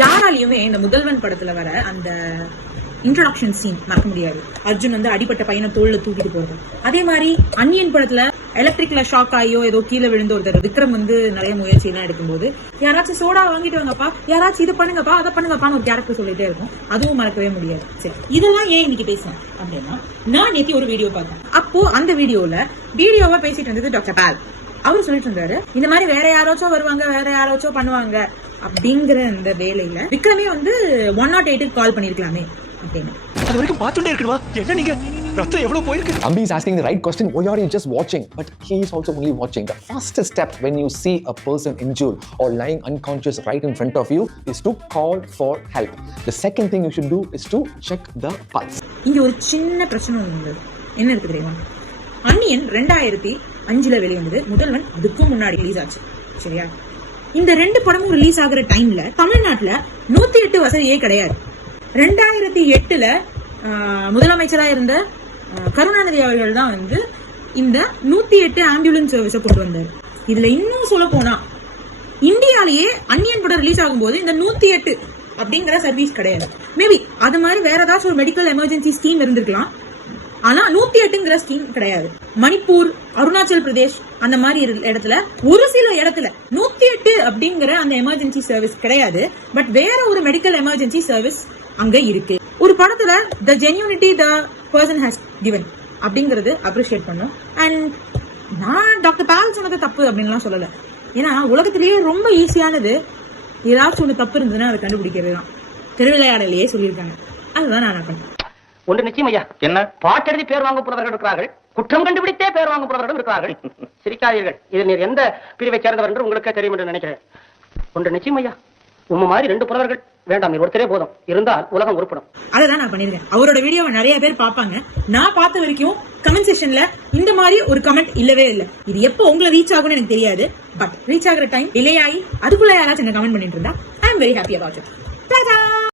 யாராலையுமே இந்த முதல்வன் படத்துல வர அந்த இன்ட்ரோடக்ஷன் சீன் மறக்க முடியாது. அர்ஜுன் வந்து அடிப்பட்ட பையனை தோல்ல தூக்கிட்டு போறது. அதே மாதிரி அன்னியன் படத்துல எலக்ட்ரிக்ல ஷாக் ஆகியோ ஏதோ கீழே விழுந்து ஒருத்தர் விக்ரம் வந்து நிறைய முயற்சி எல்லாம் எடுக்கும்போது யாராச்சும் சோடா வாங்கிட்டு வாங்கப்பா, யாராச்சும் இது பண்ணுங்கப்பா அதை பண்ணுங்கப்பான்னு ஒரு கேரக்டர் சொல்லிட்டே இருக்கும். அதுவும் மறக்கவே முடியாது. சரி, இதெல்லாம் ஏன் இன்னைக்கு பேசுறேன் அப்படின்னா, நான் நேத்தி ஒரு வீடியோ பார்த்தேன். அப்போ அந்த வீடியோவை பேசிட்டு இருந்தது டாக்டர் பால். அவர் சொல்லிட்டு இருந்தாரு, இந்த மாதிரி வேற யாராச்சும் வருவாங்க, வேற யாராச்சும் பண்ணுவாங்க அப்படிங்கிற இந்த வேலையில விக்ரமே வந்து 108 கால் பண்ணிருக்கலாமே அப்படின்னு. அது வரைக்கும் பார்த்துட்டே இருக்கணுமா? என்ன நீங்க ரத்தம் எவ்வளவு போயிருக்கு? Ambi is asking the right question. Why are you just watching? But he is also only watching. The first step when you see a person injured or lying unconscious right in front of you is to call for help. The second thing you should do is to check the pulse. இங்க ஒரு சின்ன பிரச்சனை ஒன்று என்ன இருக்கு தெரியுமா? அன்னியன் 2005 வெளிவந்தது, முதல்வன் அதுக்கும் முன்னாடி ரிலீஸ் ஆச்சு. சரியா? இந்த 2 படமும் ரிலீஸ் ஆகுற டைம்ல தமிழ்நாட்டுல 108 வசதியே கிடையாது. 2008 முதலமைச்சரா இருந்த கருணாநிதி அவர்கள் தான் வந்து இந்த 108 ஆம்புலன்ஸ் சர்வீஸை கொண்டு வந்தார். இதுல இன்னும் சொல்ல போனா இந்தியாலேயே அன்னியன் படம் ரிலீஸ் ஆகும்போது இந்த 108 அப்படிங்கிற சர்வீஸ் கிடையாது. மேபி அது மாதிரி வேற ஏதாச்சும் ஒரு மெடிக்கல் எமர்ஜென்சி ஸ்கீம் இருந்திருக்கலாம். ஆனா 108ங்கிற ஸ்கீம் கிடையாது. மணிப்பூர், அருணாச்சல் பிரதேஷ் அந்த மாதிரி இடத்துல ஒரு சில இடத்துல 108 அப்படிங்கிற அந்த எமர்ஜென்சி சர்வீஸ் கிடையாது. பட் வேற ஒரு மெடிக்கல் எமர்ஜென்சி சர்வீஸ் அங்க இருக்கு. ஒரு படத்துல the genuinity the person has given அப்படிங்கறது அப்ரிஷியேட் பண்ணும். அண்ட் நான் டாக்டர் பால் சொன்னது தப்பு அப்படின்லாம் சொல்லல. ஏன்னா உலகத்திலேயே ரொம்ப ஈஸியானது ஏதாச்சும் ஒண்ணு தப்பு இருந்ததுன்னா அதை கண்டுபிடிக்கிறது தான். திருவிளையாடலையே சொல்லியிருக்காங்க. அதுதான் நான் பண்ணேன். ஒன்று நிச்சயம் ஐயா, என்ன பாட்டெழுதி பேர் வாங்க போறவர்கள் இருக்கிறார்கள், குற்றம் கண்டுபிடித்தே பேர் வாங்க போறவர்களும் இருக்கிறார்கள். சிரிக்காதீர்கள், இதில் நீர் எந்த பிரிவை சேர்ந்தவர் என்று உங்களுக்கே தெரியும் என்று நினைக்கிறேன். ஒன்று நிச்சயம் ஐயா, உண்மை மாதிரி 2 புலவர்கள் வேண்டாம், ஒருத்தரே போதும், இருந்தால் உலகம் உருப்படும். அதான் நான் பண்ணிருக்கேன். அவரோட வீடியோவை நிறைய பேர் பாப்பாங்க. நான் பார்த்த வரைக்கும் கமெண்ட் செக்ஷன்ல இந்த மாதிரி ஒரு கமெண்ட் இல்லவே இல்லை. இது எப்போ உங்களை ரீச் ஆகும்னு எனக்கு தெரியாது. பட் ரீச் ஆகுற டைம் டிலே ஆகி அதுக்குள்ள யாராச்சும் கமெண்ட் பண்ணிட்டு இருந்தா I am very happy about it.